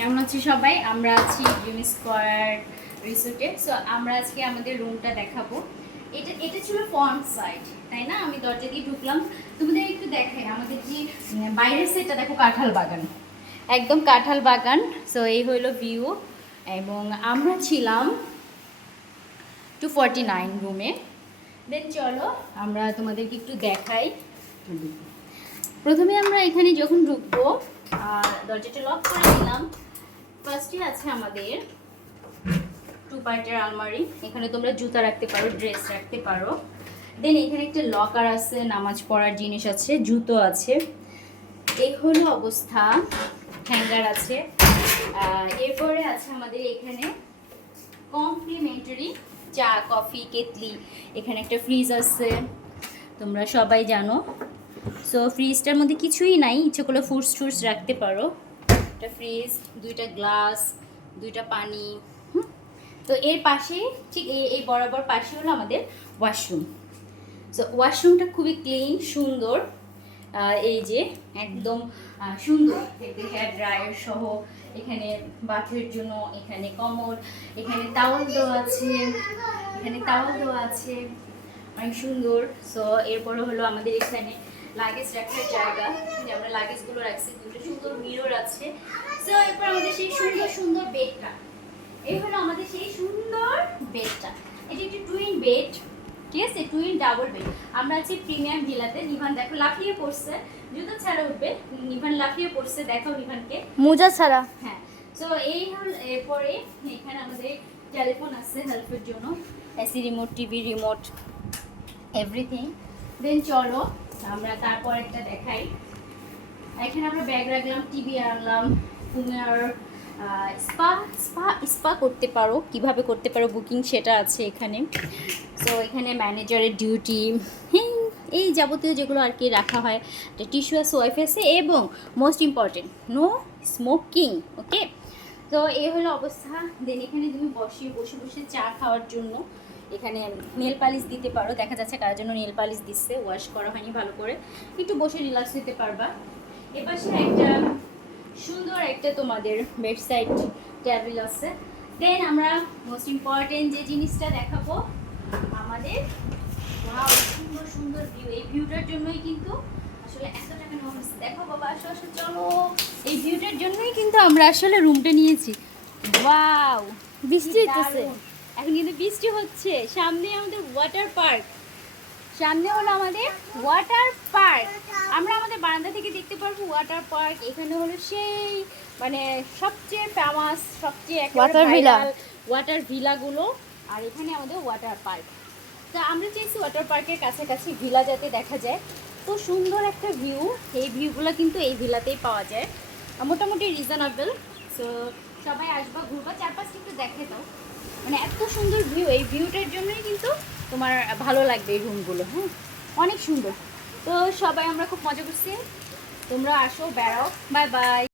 কেমন আছি সবাই? আমরা আছি ড্রিম স্কয়ার রিসোর্টে। সো আমরা আজকে আমাদের রুমটা দেখাবো। এটা এটা ছিল ফ্রন্ট সাইড, তাই না? আমি দরজা দিয়ে ঢুকলাম, তোমাদের একটু দেখাই আমাদের যে বাইরের সাইডটা দেখো, কাঁঠাল বাগান, একদম কাঁঠাল বাগান। সো এই হইল ভিউ। এবং আমরা ছিলাম 249 রুমে। দেন চলো আমরা তোমাদেরকে একটু দেখাই। প্রথমে আমরা এখানে যখন ঢুকবো, দরজাটা লক করে দিলাম। ফার্স্টে আছে আমাদের 2 পার্টের আলমারি। এখানে তোমরা জুতা রাখতে পারো, ড্রেস রাখতে পারো। দেন এখানে একটা লকার আছে, নামাজ পড়ার জিনিস আছে, জুতো আছে। এই হলো অবস্থা, হ্যাঙ্গার আছে। এরপরে আছে আমাদের এখানে কমপ্লিমেন্টারি চা, কফি, কেটলি। এখানে একটা ফ্রিজ আছে, তোমরা সবাই জানো। সো ফ্রিজটার মধ্যে কিছুই নাই, ইচ্ছে করলে ফ্রুটস রাখতে পারো। একটা ফ্রিজ, 2টা গ্লাস, 2টা পানি। তো এর পাশে ঠিক এই বরাবর পাশে হলো আমাদের ওয়াশরুম। সো ওয়াশরুমটা খুবই ক্লিন, সুন্দর। এই যে একদম সুন্দর, হেয়ার ড্রায়ার সহ। এখানে বাথের জন্য এখানে কমোড, এখানে টাওয়াল দেওয়া আছে, অনেক সুন্দর। সো এরপরে হলো আমাদের এখানে লাগেজ রাখার জায়গা, যে আমরা লাগেজগুলো রাখছি। 2টা সুন্দর মিরর আছে। সো এরপর আমাদের সেই সুন্দর বেডটা, এই হলো আমাদের সেই সুন্দর বেডটা। এটি একটি টুইন বেড, ঠিক আছে? Twin double bed. আমরা আছি প্রিমিয়াম ভিলাতে। নিভান দেখো লাফিয়ে পড়ছে, জুতো ছাড়া উঠবে। নিভান লাফিয়ে পড়ছে, দেখো নিভানকে মোজা ছাড়া। হ্যাঁ। সো এই হল। এরপরে এখানে আমাদের টেলিফোন আছে হেল্পের জন্য, AC remote, TV remote, everything. Then চলো আমরা তারপর একটা দেখাই। এখানে আমরা ব্যাগ রাখলাম, টিভি আনলাম। তোমার স্পা করতে পারো, কিভাবে করতে পারো বুকিং সেটা আছে এখানে। সো এখানে ম্যানেজারের ডিউটি, এই যাবতীয় যেগুলো আর কি রাখা হয়। টিস্যু আছে, ওয়াইফ আছে, এবং মোস্ট ইম্পর্টেন্ট নো স্মোকিং। ওকে, তো এই হলো অবস্থা। দেন এখানে তুমি বসে চা খাওয়ার জন্য এখানে নেল পালিশ দিতে পারো। দেখা যাচ্ছে কার জন্য নেল পালিশ দিচ্ছে, ওয়াশ করা হয়নি ভালো করে, একটু বসে রিল্যাক্স হতে পারবা। এপাশে একটা সুন্দর একটা তোমাদের বেডসাইড টেবিল আছে। দেন আমরা মোস্ট ইম্পর্টেন্ট যে জিনিসটা দেখাবো, আমাদের ওয়াও সুন্দর ভিউ। এই ভিউটার জন্যই কিন্তু আসলে এত টাকা নেওয়া হচ্ছে। দেখো বাবা, আসো চলো। এই ভিউটার জন্যই কিন্তু আমরা আসলে রুমটা নিয়েছি। ওয়াও, বৃষ্টি হচ্ছে, এখন কিন্তু বৃষ্টি হচ্ছে। সামনে আমাদের ওয়াটার পার্ক, সামনে হলো আমাদের ওয়াটার পার্ক। আমরা আমাদের বারান্দা থেকে দেখতে পারবো ওয়াটার পার্ক। এখানে হলো সেই মানে সবচেয়ে ফেমাস, সবচেয়ে ওয়াটার ভিলাগুলো। আর এখানে আমাদের ওয়াটার পার্ক। তো আমরা চাইছি ওয়াটার পার্কের কাছাকাছি ভিলা যাতে দেখা যায়। তো সুন্দর একটা ভিউ, এই ভিউগুলো কিন্তু এই ভিলাতেই পাওয়া যায়, মোটামুটি রিজনেবল। সো সবাই আসবা, ঘুরবা, চারপাশটা একটু দেখে দাও। মানে এত সুন্দর ভিউ, এই ভিউটার জন্যই কিন্তু তোমার ভালো লাগবে এই রুমগুলো। হ্যাঁ, অনেক সুন্দর। তো সবাই আমরা খুব মজা করছি, তোমরা আসো, বেড়াও। Bye bye.